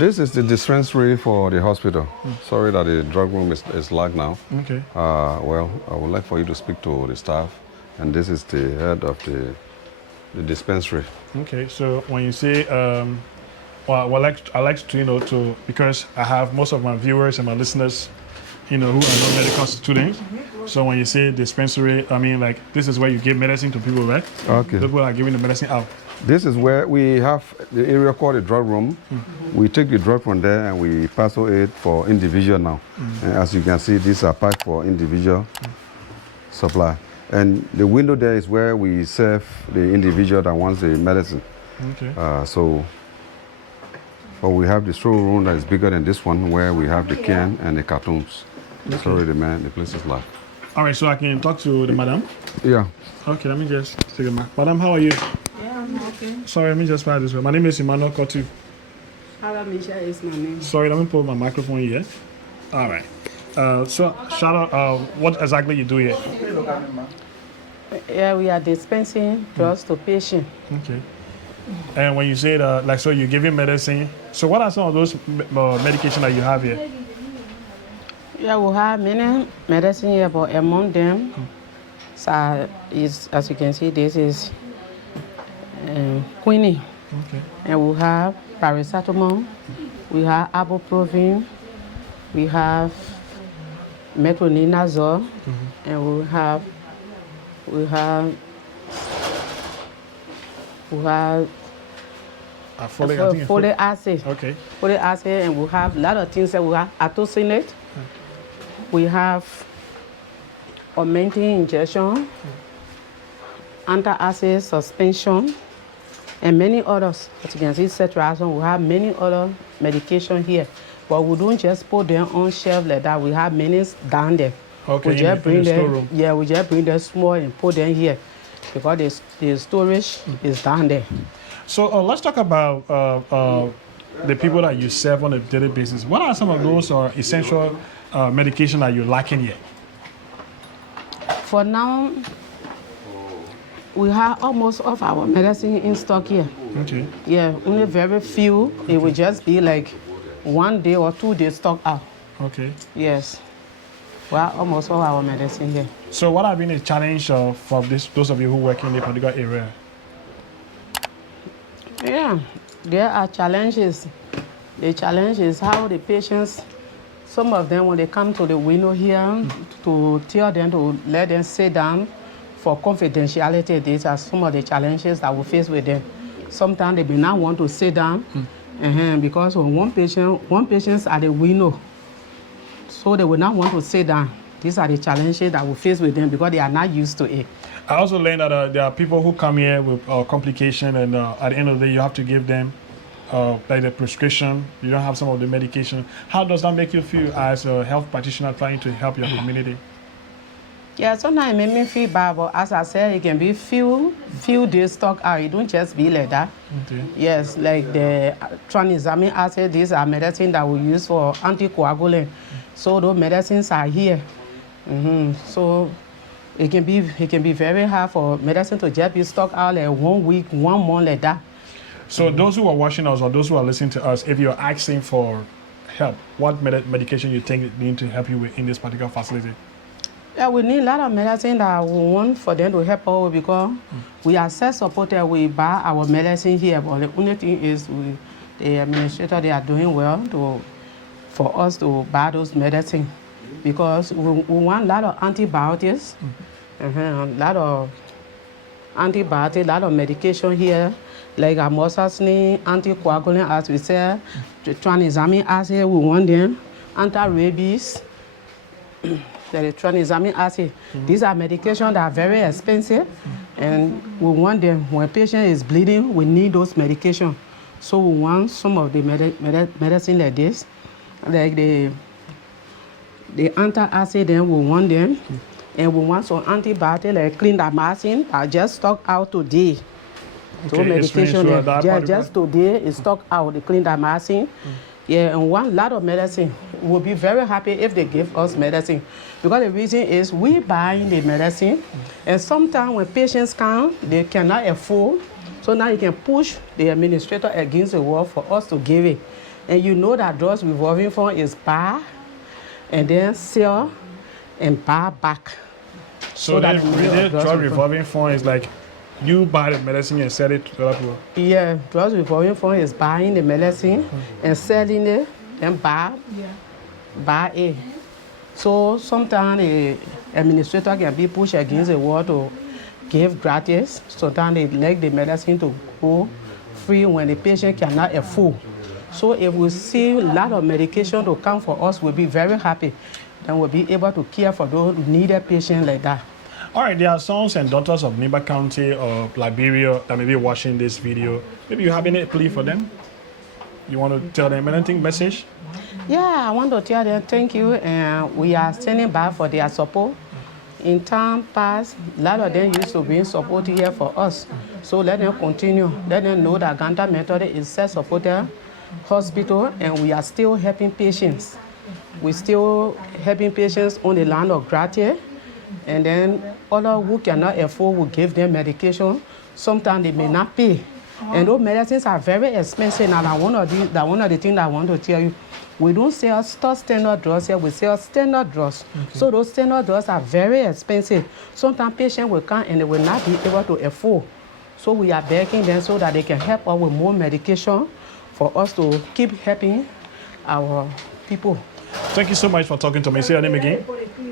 This is the dispensary for the hospital. Sorry that the drug room is locked now. Okay. Well, I would like for you to speak to the staff, and this is the head of the dispensary. Okay, so when you say, well, I like to, because I have most of my viewers and my listeners, who are not medical students. So when you say dispensary, I mean, like, this is where you give medicine to people, right? Okay. People are giving the medicine out. This is where we have the area called the drug room. We take the drug from there and we parcel it for individual now. And as you can see, these are packed for individual supply. And the window there is where we serve the individual that wants the medicine. Okay. But we have the showroom that is bigger than this one, where we have the can and the cartoons. Okay. Sorry, the place is locked. All right, so I can talk to the madam? Yeah. Okay, let me just take a mic. Madam, how are you? Yeah, I'm okay. Sorry, let me just find this way. My name is Emmanuel Kotu. Misha is my name. Sorry, let me put my microphone here. All right. So, shout out, what exactly you do here? Yeah, we are dispensing drugs to patients. Okay. And when you say that, like, so you're giving medicine, so what are some of those medication that you have here? Yeah, we have many medicine here, but among them, as you can see, this is quinine. Okay. And we have paracetamol, we have ibuprofen, we have metronidazole, and we have folic acid. Okay. Folic acid, and we have a lot of things that we have atosinate. We have augmentin injection, antacid suspension, and many others. As you can see, cetrazone. We have many other medication here, but we don't just put them on shelf like that. We have many down there. Okay. We just bring them. Storeroom. Yeah, we just bring them small and put them here, because the storage is down there. So let's talk about the people that you serve on a daily basis. What are some of those essential medication that you're lacking here? For now, we have almost all of our medicine in stock here. Okay. Yeah, only very few. It will just be like 1 day or 2 days stock out. Okay. Yes. We have almost all our medicine here. So what have been the challenge for those of you who work in the particular area? Yeah, there are challenges. The challenge is how the patients, some of them, when they come to the window here, to tell them to let them sit down for confidentiality. These are some of the challenges that we face with them. Sometimes they may not want to sit down because when one patient's at the window, so they will not want to sit down. These are the challenges that we face with them because they are not used to it. I also learned that there are people who come here with complication, and at the end of the day, you have to give them like the prescription. You don't have some of the medication. How does that make you feel as a health practitioner trying to help your community? Yeah, sometimes it makes me feel bad, but as I said, it can be few days stock out. It don't just be like that. Okay. Yes, like the tranexamic acid, these are medicine that we use for anticoagulant. So those medicines are here. So it can be very hard for medicine to just be stock out like 1 week, 1 month like that. So those who are watching us or those who are listening to us, if you're asking for help, what medication you think need to help you with in this particular facility? Yeah, we need a lot of medicine that we want for them to help us with, because we are self-supported. We buy our medicine here, but the only thing is the administrator, they are doing well for us to buy those medicine, because we want a lot of antibiotics, a lot of medication here, like amoxicillin, anticoagulant, as we said, the tranexamic acid, we want them, anti-rabies, the tranexamic acid. These are medications that are very expensive, and we want them. When a patient is bleeding, we need those medications. So we want some of the medicine like this, like the anti-acid, then we want them. And we want some antibiotics like clindamycin that just stock out today. Okay, so medication, just today is stock out, the clindamycin. Yeah, and one lot of medicine. We'll be very happy if they give us medicine. Because the reason is we buying the medicine, and sometimes when patients come, they cannot afford. So now you can push the administrator against the wall for us to give it. And you know that drugs revolving fund is buy, and then sell, and buy back. So then the drug revolving fund is like you buy the medicine and sell it to other people? Yeah, drugs revolving fund is buying the medicine and selling it, and buy it. So sometimes the administrator can be pushed against the wall to give gratis. Sometimes they like the medicine to go free when the patient cannot afford. So if we see a lot of medication to come for us, we'll be very happy. Then we'll be able to care for those needed patients like that. All right, there are sons and daughters of Nimba County or Liberia that may be watching this video. Maybe you have any plea for them? You want to tell them anything, message? Yeah, I want to tell them thank you, and we are standing by for their support. In time past, a lot of them used to bring support here for us. So let them continue. Let them know that Ganta Methodist is self-supported hospital, and we are still helping patients. We're still helping patients on the line of gratis. And then others who cannot afford will give them medication. Sometimes they may not pay. And those medicines are very expensive. Now, that's one of the things I want to tell you. We don't sell standard drugs here, we sell standard drugs. Okay. So those standard drugs are very expensive. Sometimes patients will come and they will not be able to afford. So we are begging them so that they can help us with more medication for us to keep helping our people. Thank you so much for talking to me. Say your name again.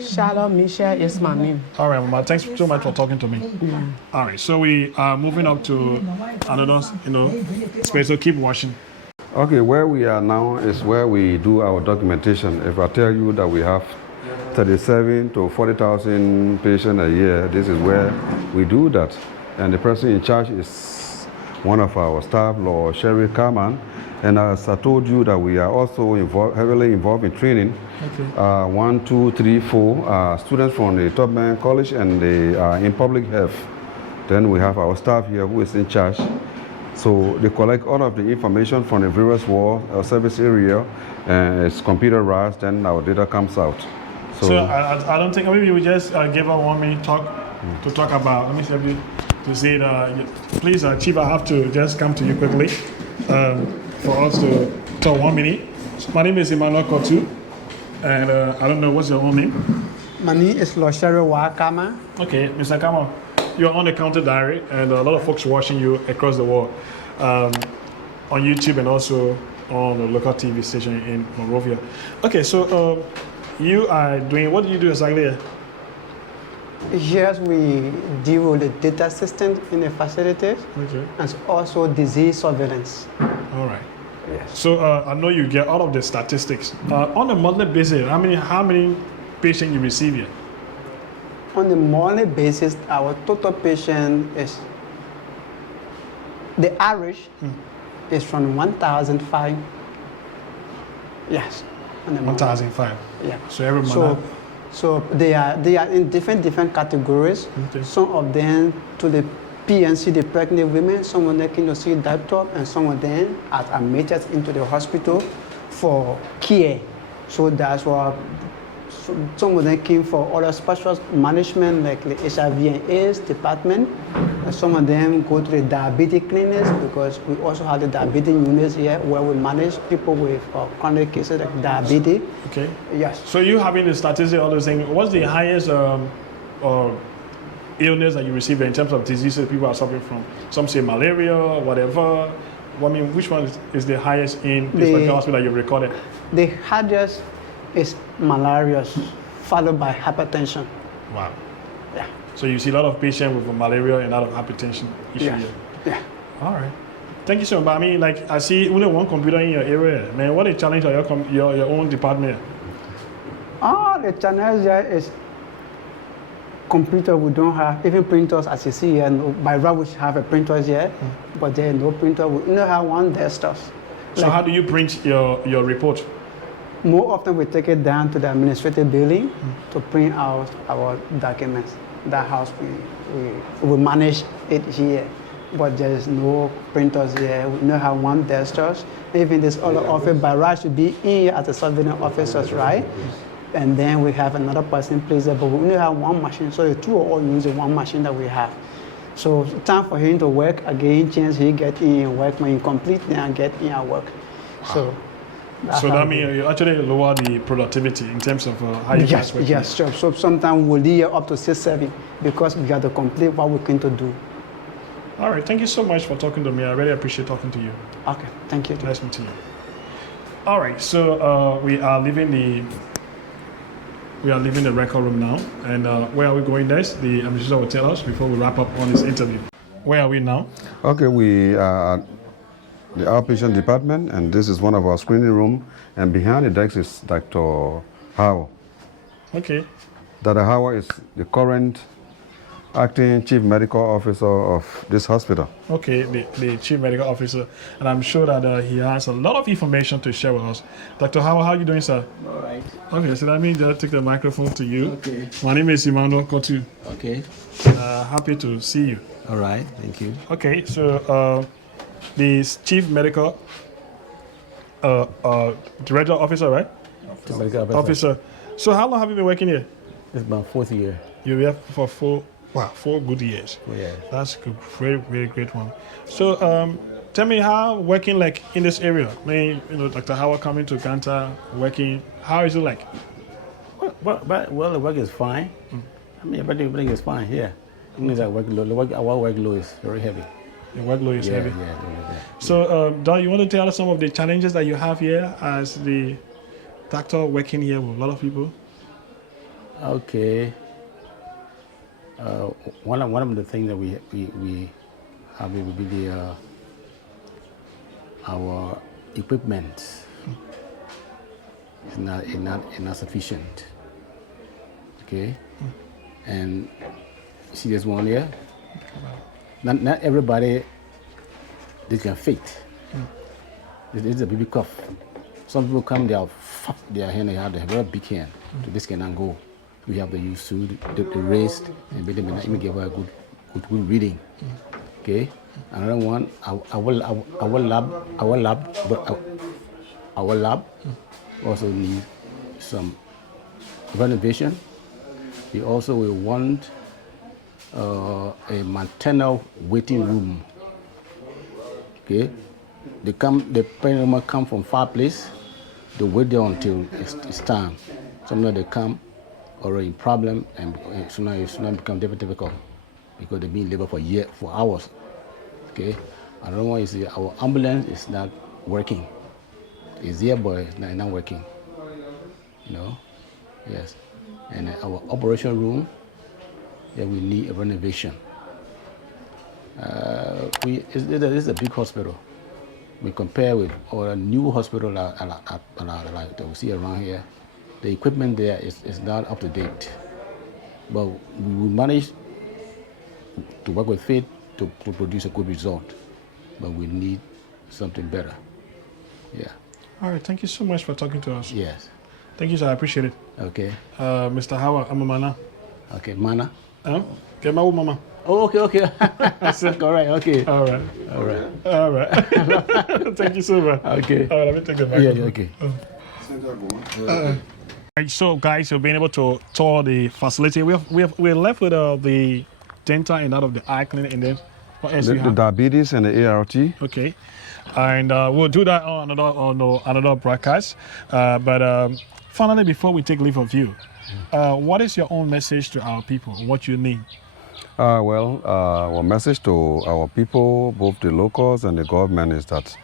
Charlotte Michelle is my name. All right, Mama. Thanks so much for talking to me. Yeah. All right, so we are moving up to another, space. So keep watching. Okay, where we are now is where we do our documentation. If I tell you that we have 37 to 40,000 patients a year, this is where we do that. And the person in charge is one of our staff, Lord Sherry Carman. And as I told you that we are also heavily involved in training. Okay. 1, 2, 3, 4 students from the Tubman College and in public health. Then we have our staff here who is in charge. So they collect all of the information from the various ward service area, and it's computerized, then our data comes out. So I don't think, maybe we just give a 1 minute talk to talk about, let me see if you, to say that, please Chief, I have to just come to you quickly for us to talk 1 minute. My name is Emmanuel Kotu, and I don't know, what's your own name? My name is Loshere Wakama. Okay, Mr. Kama, you're on the counter diary, and a lot of folks watching you across the world on YouTube and also on the local TV station in Monrovia. Okay, so you are doing, what do you do exactly here? Here we deal with the data system in the facilities, okay, and also disease surveillance. All right. Yes. So I know you get all of the statistics. On a monthly basis, how many patients you receive here? On a monthly basis, our total patient is, the average is from 1,005. Yes. 1,005. Yeah. So every month. So they are in different categories. Okay. Some of them to the PNC, the pregnant women, some of them came to see doctor, and some of them are admitted into the hospital for care. So that's why some of them came for other special management like the HIV and AIDS department. And some of them go to the diabetic clinics because we also have the diabetic units here where we manage people with chronic cases like diabetes. Okay. Yes. So you having the statistics, all those things, what's the highest illness that you receive in terms of diseases people are suffering from? Some say malaria, whatever. I mean, which one is the highest in this particular hospital that you've recorded? The highest is malaria, followed by hypertension. Wow. Yeah. So you see a lot of patients with malaria and a lot of hypertension issue here. Yeah. All right. Thank you so much. I mean, like, I see only one computer in your area. Man, what a challenge are your own department? The challenge here is computer. We don't have even printers, as you see here. By right, we have a printer here, but there is no printer. We only have one desktop. So how do you print your report? More often, we take it down to the administrative building to print out our documents. That house, we manage it here, but there is no printers here. We only have one desktop. Even this other office, by right, should be in here as a surveillance officers, right? And then we have another person placed there, but we only have one machine. So the two are all using one machine that we have. So time for him to work again, chance he get in and work. When he complete, then get in and work. So So that means you actually lower the productivity in terms of how you guys work. Yes, sure. So sometimes we'll leave up to 6, 7 because we got to complete what we're going to do. All right, thank you so much for talking to me. I really appreciate talking to you. Okay, thank you. Nice meeting you. All right, so we are leaving the record room now, and where are we going next? The administrator will tell us before we wrap up on this interview. Where are we now? Okay, we are at the outpatient department, and this is one of our screening room, and behind the desk is Dr. Howard. Okay. Dr. Howard is the current acting chief medical officer of this hospital. Okay, the chief medical officer, and I'm sure that he has a lot of information to share with us. Dr. Howard, how are you doing, sir? All right. Okay, so let me just take the microphone to you. Okay. My name is Emmanuel Kotu. Okay. Happy to see you. All right. Thank you. Okay, so the chief medical director officer, right? Officer. So how long have you been working here? It's my 4th year. You're here for 4 good years. Yeah. That's a very, very great one. So tell me how working like in this area. I mean, Dr. Howard coming to Ganta, working, how is it like? Well, the work is fine. I mean, everything is fine here. It means our workload is very heavy. Your workload is heavy. Yeah. So, Don, you want to tell us some of the challenges that you have here as the doctor working here with a lot of people? Okay. One of the things that we have will be our equipment is not sufficient. Okay, and see this one here. Not everybody they can fit. This is a baby cough. Some people come, their hand, they have a very big hand. So this cannot go. We have to use the wrist and they may not even give her a good reading. Okay. Another one, our lab also need some renovation. We also will want a maternal waiting room. Okay. The pregnant come from far place. They wait there until it's time. Sometimes they come already in problem, and it's not become very difficult because they've been in labor for hours. Okay. Another one is our ambulance is not working. It's here, but it's not working. Yes. And our operation room, we need a renovation. This is a big hospital. We compare with our new hospital that we see around here. The equipment there is not up to date. But we managed to work with faith to produce a good result. But we need something better. Yeah. All right. Thank you so much for talking to us. Yes. Thank you, sir. I appreciate it. Okay. Mr. Howard, I'm a mana. Okay, mana. Get my mama. Oh, okay. All right. Okay. All right. Thank you so much. Okay. All right, let me take the back. Yeah. Okay. Right, so guys, you've been able to tour the facility. We're left with the dental and out of the eye clinic, and then what else we The have? diabetes and the ART. Okay, and we'll do that on another broadcast. But finally, before we take leave of you, what is your own message to our people? What you need? Our message to our people, both the locals and the government, is that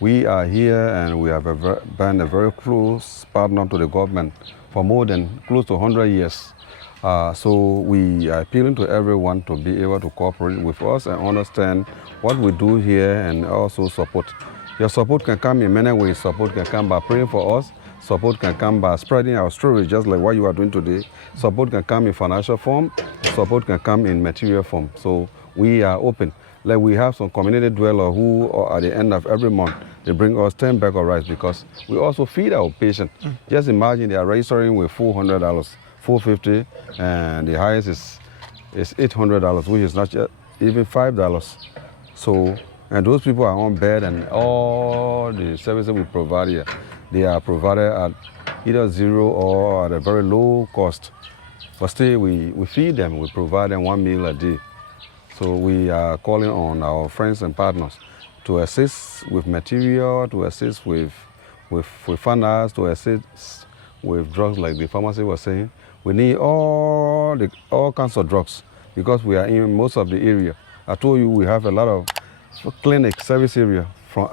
we are here and we have been a very close partner to the government for more than close to 100 years. So we are appealing to everyone to be able to cooperate with us and understand what we do here and also support. Your support can come in many ways. Support can come by praying for us. Support can come by spreading our story, just like what you are doing today. Support can come in financial form. Support can come in material form. So we are open. Like we have some community dwellers who are at the end of every month, they bring us 10 bags of rice because we also feed our patients. Just imagine they are registering with $400, $450, and the highest is $800, which is not even $5. So, and those people are on bed, and all the services we provide here, they are provided at either zero or at a very low cost. But still, we feed them, we provide them 1 meal a day. So we are calling on our friends and partners to assist with material, to assist with with funders to assist with drugs like the pharmacy was saying. We need all kinds of drugs because we are in most of the area. I told you we have a lot of clinic service area from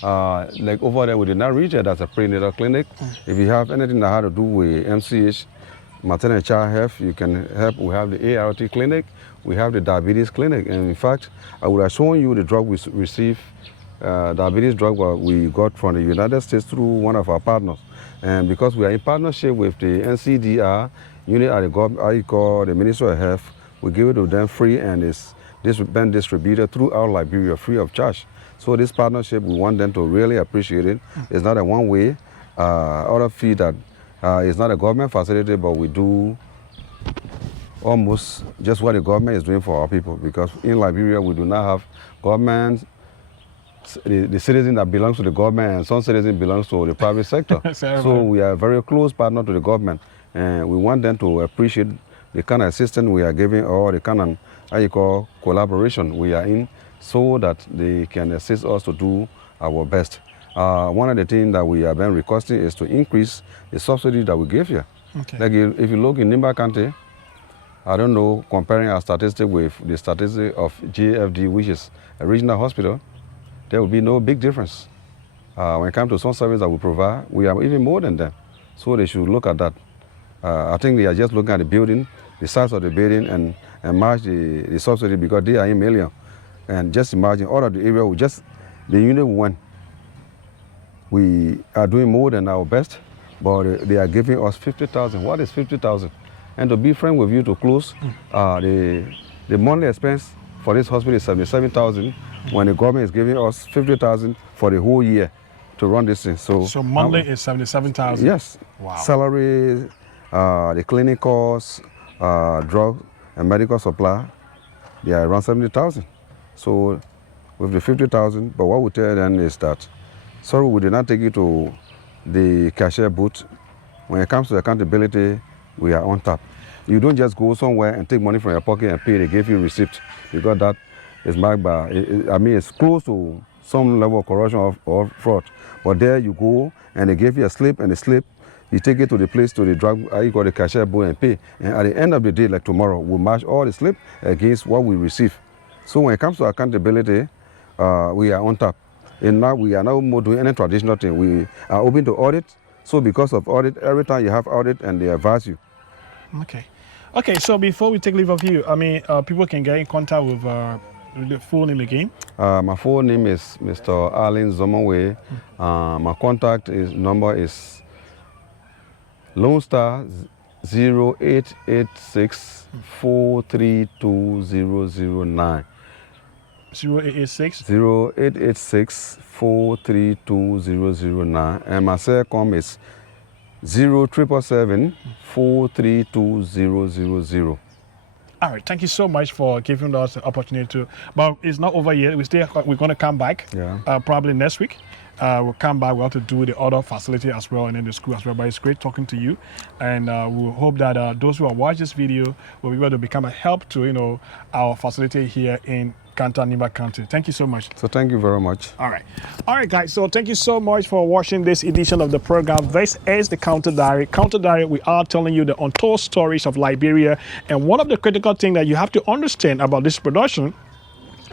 like over there we did not reach it as a prenatal clinic. If you have anything that had to do with MCH, maternal and child health, you can help. We have the ART clinic, we have the diabetes clinic, and in fact, I would have shown you the drug we received, diabetes drug we got from the United States through one of our partners. And because we are in partnership with the NCDR unit at the Ministry of Health, we give it to them free, and it's been distributed throughout Liberia free of charge. So this partnership, we want them to really appreciate it. It's not a one-way. Other fee that it's not a government facility, but we do almost just what the government is doing for our people, because in Liberia we do not have government, the citizen that belongs to the government, and some citizen belongs to the private sector. So we are a very close partner to the government, and we want them to appreciate the kind of assistance we are giving, or the kind of collaboration we are in, so that they can assist us to do our best. One of the things that we have been requesting is to increase the subsidy that we give here. Okay. Like if you look in Nimba County, I don't know, comparing our statistic with the statistic of GFD, which is a regional hospital, there will be no big difference. When it comes to some service that we provide, we are even more than them. So they should look at that. I think they are just looking at the building, the size of the building, and match the subsidy, because they are in million. And just imagine all of the area, the unit one, we are doing more than our best, but they are giving us 50,000. What is 50,000? And to be frank with you, to close, the monthly expense for this hospital is 77,000, when the government is giving us 50,000 for the whole year to run this thing. So monthly is 77,000? Yes. Wow. Salary, the clinic costs, drug and medical supply, they are around 70,000. So with the 50,000, but what we tell them is that, sorry, we did not take you to the cashier booth. When it comes to accountability, we are on top. You don't just go somewhere and take money from your pocket and pay. They give you a receipt, because that is marked by, it's close to some level of corruption or fraud. But there you go, and they give you a slip, and the slip, you take it to the place, to the drug, you got the cashier booth and pay. And at the end of the day, like tomorrow, we'll match all the slip against what we receive. So when it comes to accountability, we are on top. And now we are no more doing any traditional thing. We are open to audit. So because of audit, every time you have audit, and they advise you. Okay. Okay, so before we take leave of you, people can get in contact with the full name again? My full name is Mr. Allen Zomonwe. My contact number is Lone Star 0886 432 0886 0886 432 and my Sercom is 0777 432 All right, thank you so much for giving us the opportunity to. But it's not over yet. We're going to come back. Yeah. Probably next week. We'll come back. We'll have to do the other facility as well, and then the school as well. But it's great talking to you, and we hope that those who have watched this video will be able to become a help to our facility here in Ganta Nimba County. Thank you so much. So thank you very much. All right, guys. So thank you so much for watching this edition of the program. This is the Counter Diary. Counter Diary, we are telling you the untold stories of Liberia, and one of the critical things that you have to understand about this production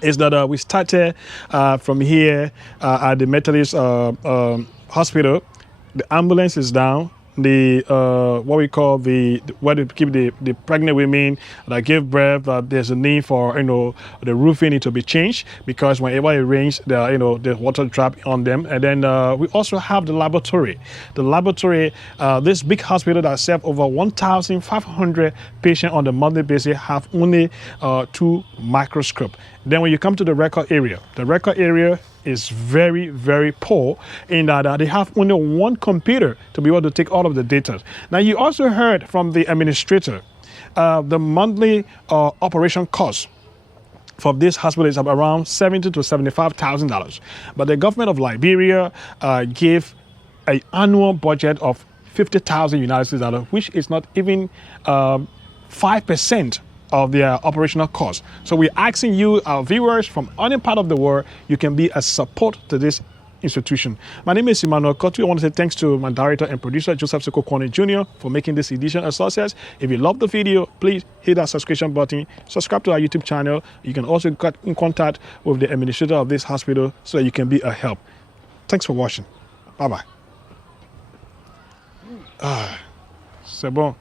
is that we started from here at the Methodist Hospital. The ambulance is down. The what we call where they keep the pregnant women that give birth, there's a need for the roofing need to be changed, because whenever it rains, the water drop on them. And then we also have the laboratory. The laboratory, this big hospital that serves over 1,500 patients on a monthly basis, have only 2 microscopes. Then when you come to the record area is very, very poor in that they have only 1 computer to be able to take all of the data. Now, you also heard from the administrator, the monthly operation cost for this hospital is around $70,000 to $75,000. But the government of Liberia gave an annual budget of $50,000 United States dollars, which is not even 5% of their operational costs. So we're asking you, our viewers from any part of the world, you can be a support to this institution. My name is Emmanuel Kotu. I want to say thanks to my director and producer, Joseph Seko Kwone Jr., for making this edition a success. If you love the video, please hit that subscription button, subscribe to our YouTube channel. You can also get in contact with the administrator of this hospital so that you can be a help. Thanks for watching. Bye-bye. C'est bon.